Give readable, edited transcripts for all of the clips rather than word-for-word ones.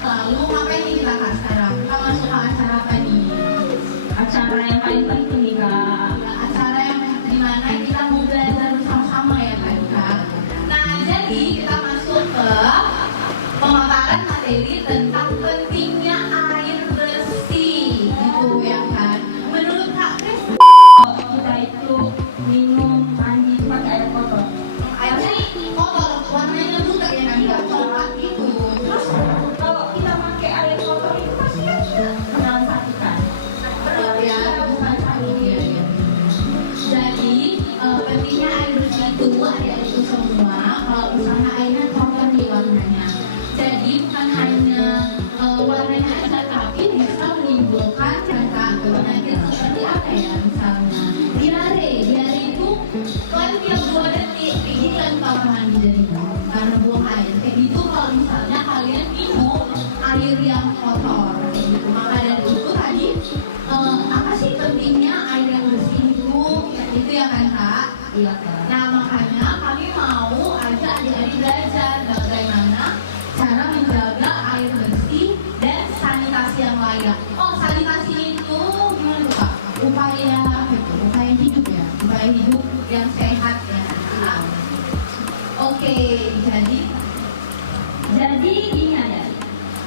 Lalu ngapain nih kita kak sekarang? Kita masuk ke acara apa nih? Acara yang paling penting nih kak. Ya, acara yang dimana kita mau belajar bersama-sama ya kan kak. Nah jadi kita masuk ke pemaparan materi tentang pentingnya air bersih gitu ya kan. Menurut kak Kris, Kita itu minum mandi pakai air kotor. airnya kotor, warnanya butek ya kan kak, coklat gitu. Terus Kalau kita pakai air kotor itu pasti kan kenalan sakit kan. berat ya, bukan satu ya. Jadi pentingnya air bersih itu ada itu semua. Kalau misalnya airnya kotor nih warnanya, jadi bukan hanya warnanya aja, tapi bisa menimbulkan penyakit seperti apa ya, misalnya diare. Diare itu kan tiap 2 detik kayak gini kan kalau mandi jadi karena buang air kayak gitu. Kalau misalnya kalian minum air yang kotor kayak gitu, maka dari itu tadi apa sih pentingnya air yang bersih itu ya kan kak? Iya kak. Nah makanya kami mau ajak adik-adik belajar bagaimana cara menjaga air bersih dan sanitasi yang layak. Oh sanitasi itu gimana tuh kak? Upaya apa itu? Upaya hidup ya, upaya hidup yang sehat ya kak. Oke, Jadi ini ada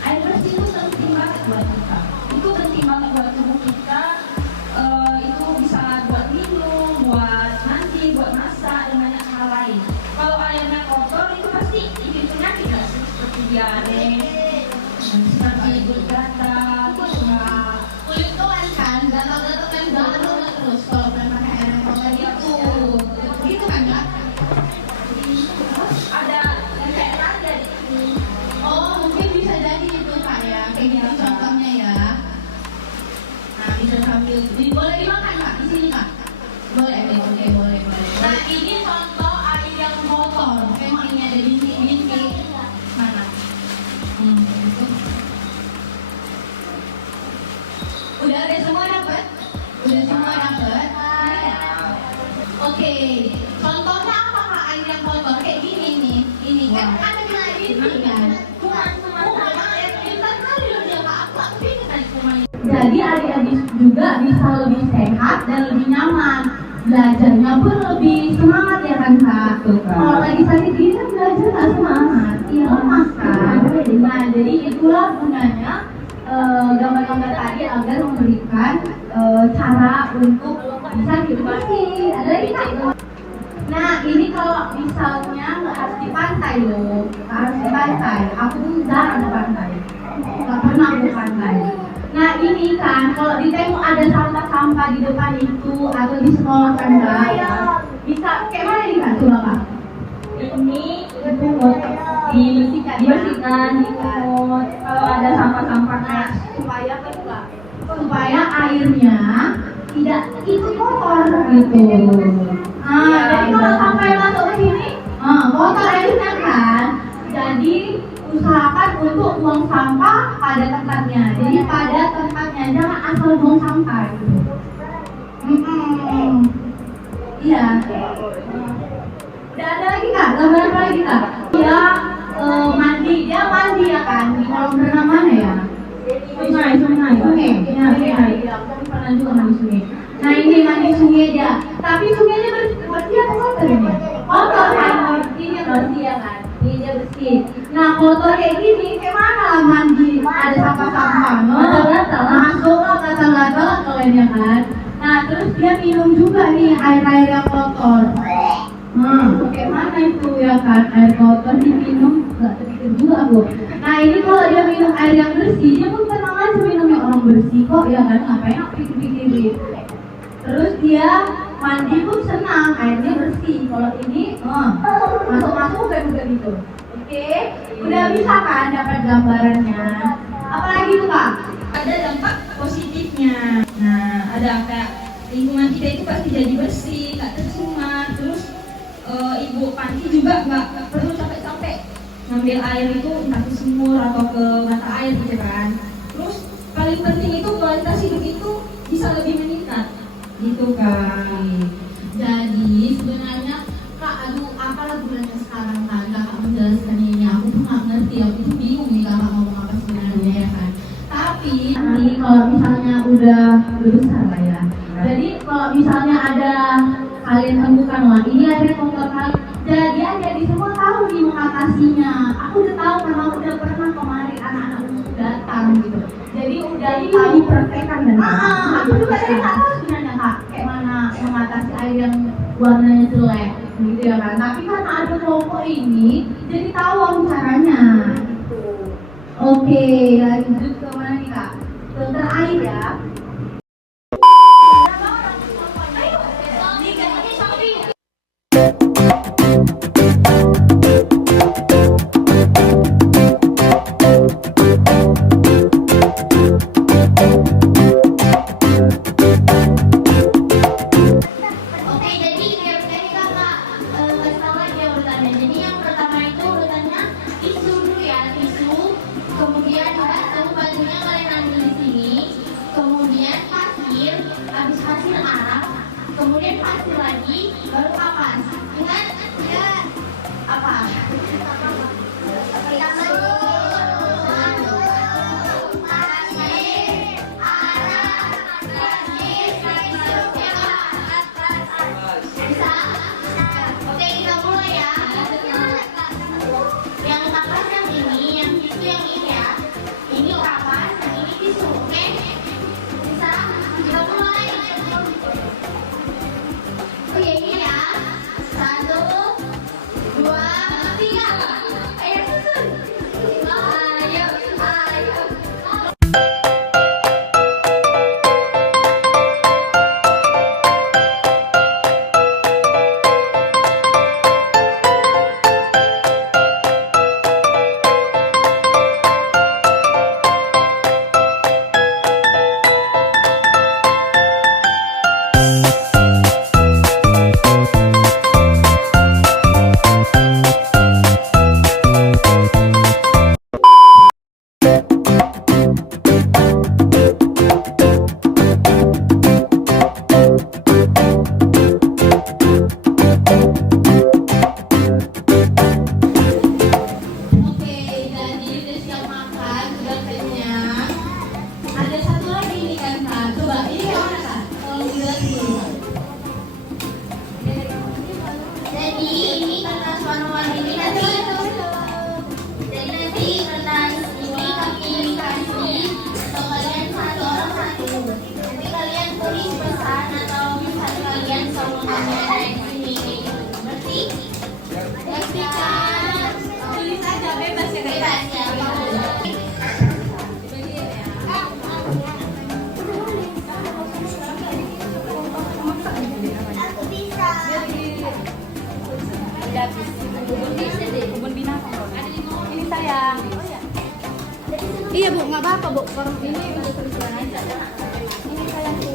air bersih itu penting banget buat kita. Itu penting banget buat tubuh kita. Itu bisa buat minum, buat mandi, buat masak dan banyak hal lain. Kalau airnya kotor itu pasti bikin penyakit nggak sih? Seperti diare, seperti kulit gatal, terus nggak. kulit tuan kan gatal-gatal kan gatal terus kalau bukan pakai air yang kotor gitu kan kak? Ada yang kayak tanda di sini. Oh mungkin bisa jadi itu kak ya, kayak gitu contohnya ya. Nah bisa sambil boleh dimakan kak di sini kak? Boleh, oke boleh. Nah ini contoh air yang kotor. Memang ini ada bintik mana? Itu. Udah ada semua dapat? Udah semua dapat? Oke, contohnya apa kak air yang kotor? Kayak gini nih, ini kan ada kena air bintik kan? Jadi adik-adik juga bisa lebih sehat dan lebih nyaman. Belajarnya pun lebih semangat ya kan kak? Kalau lagi sakit gini kan belajar nggak semangat, iya lemas kan? Nah jadi itulah gunanya gambar-gambar tadi agar memberikan cara untuk bisa hidup bersih. Ada lagi kak? Nah ini kalau misalnya nggak harus di pantai loh, nggak harus di pantai. Aku tuh jarang di pantai, nggak pernah ke pantai. Nah ini kan kalau di temu ada sampah-sampah di depan itu atau di sekolah kan kak, bisa kayak mana nih kak? Coba kak. Ini dipungut, dibersihkan, dipungut. Kalau ada sampah-sampah kayak Supaya apa tuh kak? Supaya airnya tidak ikut kotor gitu. Jadi kalau sampai masuk ke sini, kotor airnya kan. Jadi usahakan untuk buang sampah pada tempatnya. Jadi pada tempatnya, jangan asal buang sampah gitu. Iya. Udah ada lagi kak? Gambar apa lagi kak? Dia mandi ya kan? Di kolam renang mana ya? sungai. Ya, aku pernah juga mandi sungai. Nah ini mandi sungai dia, tapi sungainya bersih apa kotor ini? Kotor kan? Ini bersih ya kan? Ini dia bersih. Nah kotor kayak gini, kayak mana lah mandi? Ada sampah-sampah, Gatal-gatal. masuk lah gatal-gatal kalian ya kan? Nah terus dia minum juga nih air-air yang kotor. Kayak mana itu ya kan? Air kotor diminum, nggak terpikir juga aku. Nah ini kalau dia minum air yang bersih, dia pun tenang aja minumnya orang bersih kok ya kan? Ngapain aku pikir-pikirin? Terus dia mandi pun senang, airnya bersih. Kalau ini masuk-masuk bukan gitu. Oke, udah bisa kan dapat gambarannya? Apalagi tuh kak? Ada dampak positifnya. Nah, ada kayak lingkungan kita itu pasti jadi bersih, nggak tercemar. Terus ibu panti juga nggak perlu capek-capek ngambil air itu entah ke sumur atau ke mata air gitu kan. Terus paling penting itu kualitas hidup itu bisa lebih meningkat gitu kan. Jadi sebenarnya kak, aduh apalah gunanya sekarang kan kakak menjelaskan ini, aku tuh nggak ngerti ngerti, aku tuh bingung nih kakak ngomong apa sebenarnya ya kan. Tapi nanti kalau misalnya udah besar lah ya. Jadi kalau misalnya ada kalian temukan wah ini ada kotor kali, jadi adik-adik semua tahu nih mengatasinya. Aku udah tahu karena udah pernah kemarin anak-anak datang gitu. Jadi udah tahu dipraktekkan dan aku juga dari nggak tahu sebenarnya kak kayak mana mengatasi air yang warnanya jelek gitu ya kan. Tapi karena ada kelompok ini jadi tahu caranya. Oke, lanjut ke mana nih kak? Dokter air ya. Oke, jadi dari kakak kasih tahu aja urutannya. Jadi yang pertama itu urutannya tisu dulu ya, tisu. Kemudian batu, batunya kalian ambil di sini. Kemudian pasir, habis pasir arak. Kemudian pasir lagi, baru kapas. Ingat? Ya. Apa? Oke, kita mulai ya. Yang kapas yang ini, yang tisu yang ini ya. Ini kapas, yang ini tisu, oke? Bisa? Kita mulai. Oke, ini ya. 1, 2, 3. Ayo susun. Ayo, ayo. Oke, jadi udah siap makan, sudah kenyang. Ada satu lagi nih kan kak. Coba ini yang mana kak? Tolong dilihat dulu. Jadi ini kertas warna-warni ini nanti. Jadi nanti kertas ini kami kasih ke kalian satu orang satu. Nanti kalian tulis pesan atau pesan kalian sama kami ada di sini. Ngerti? Ngerti kan? Tulis aja bebas ya kak. Bebas ya. Aku bisa. Iya bu, nggak apa-apa bu. Kalau ini udah selesai. Ini sayang bu.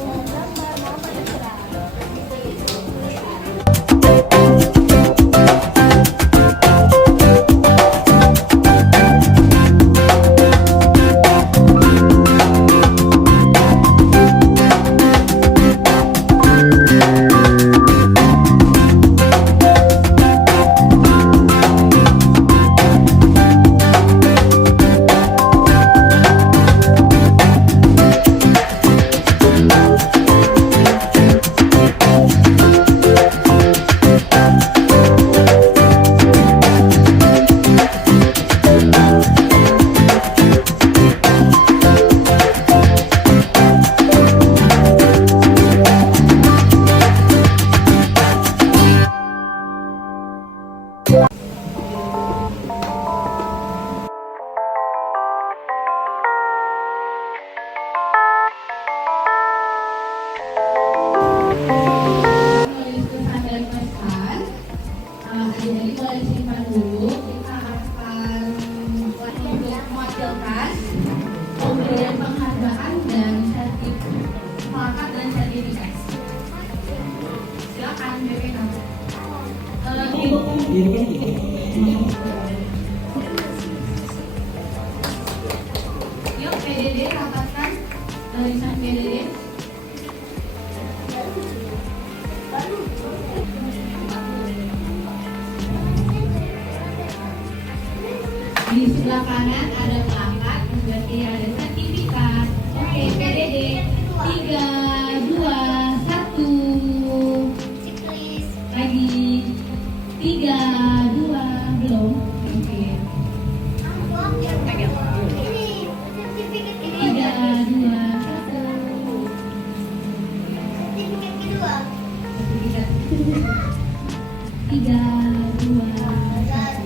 Tulis pesan dan pesan. Jadi boleh simpan dulu. Kita akan untuk mewakilkan pemberian penghargaan dan sertifikat dan sertifikasi. Silakan BPK. Yuk PDD rapatkan tulisan PDD. Di Belakangan ada plakat, sebelah kiri ada sertifikat. Oke, PDD 3, 2, 1. Lagi 3, 2, belum. Oke. 3, 2, 1. Sertifikat. 3, 2, 1.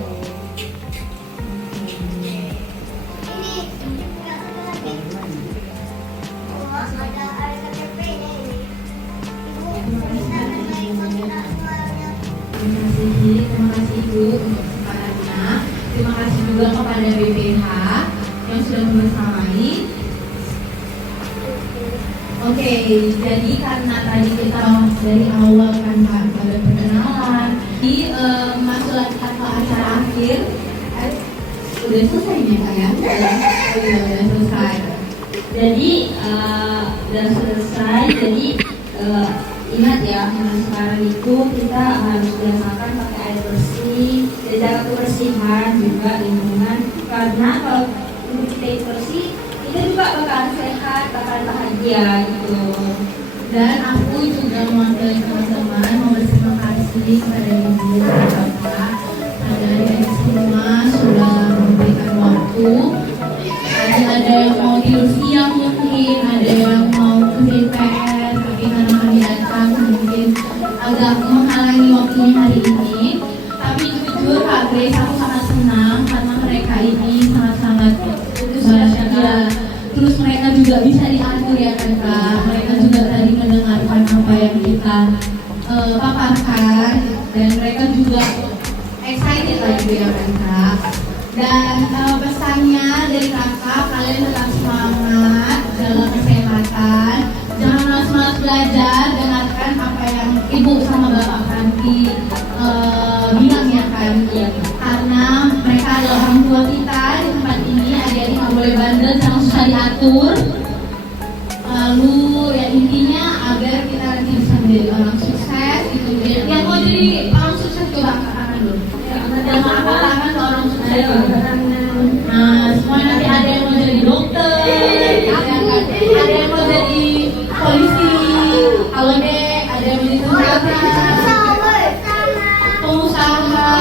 Terima kasih Ibu untuk kesempatannya. Terima kasih juga kepada BPH yang sudah membersamai. Oke, jadi karena tadi kita dari awal kan Pak ada perkenalan, di masuk ke acara akhir, udah selesai nih Kak ya? Oh iya udah selesai. Jadi udah selesai. Jadi ingat ya, sekarang itu kita harus biasakan pakai air bersih, jaga kebersihan juga lingkungan. Karena kalau tubuh kita itu bersih, kita juga bakalan sehat, bakalan bahagia gitu. Dan aku juga mewakili teman-teman mau berterima kasih kepada ibu dan bapak, ada yang semua sudah memberikan waktu. Ada yang mau tidur siang mungkin, ada yang mau ke DPR, tapi karena kami datang mungkin agak menghalangi waktunya hari ini. Tapi jujur Kak Grace, aku sangat senang karena mereka ini sangat-sangat bahagia. Terus mereka juga bisa diatur ya kan Kak. Mereka juga tadi mendengarkan apa yang kita paparkan, dan mereka juga excited lagi ya kan Kak. Dan pesannya dari kakak, kalian tetap semangat dalam kesehatan, jangan malas-malas belajar, dengarkan apa yang ibu sama bapak Franky bilang ya kan. Karena mereka adalah orang tua kita di tempat ini, adik-adik nggak boleh bandel, jangan susah diatur. Lalu ya intinya agar kita nanti bisa menjadi orang sukses gitu. Yang mau jadi orang sukses coba angkat tangan dulu. Jangan angkat tangan ke orang sukses. Nah, semua nanti ada yang mau jadi dokter, ada yang mau jadi polisi, kalau deh ada yang mau jadi pengusaha.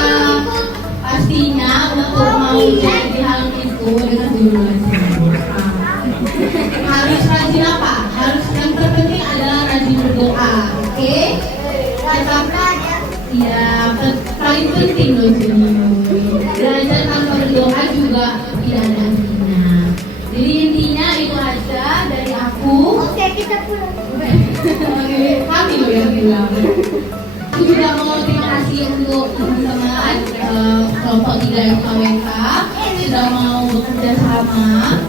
Pastinya untuk mau jadi hal itu dengan judul harus rajin apa? Harus, yang terpenting adalah rajin berdoa, oke? Ya, paling penting loh ini. Belajar tanpa berdoa juga tidak ada artinya. Jadi intinya itu aja dari aku. Oke, kita pulang. Kami loh yang bilang. Aku juga mau terima kasih untuk teman-teman kelompok 3 FKWK sudah mau bekerja sama.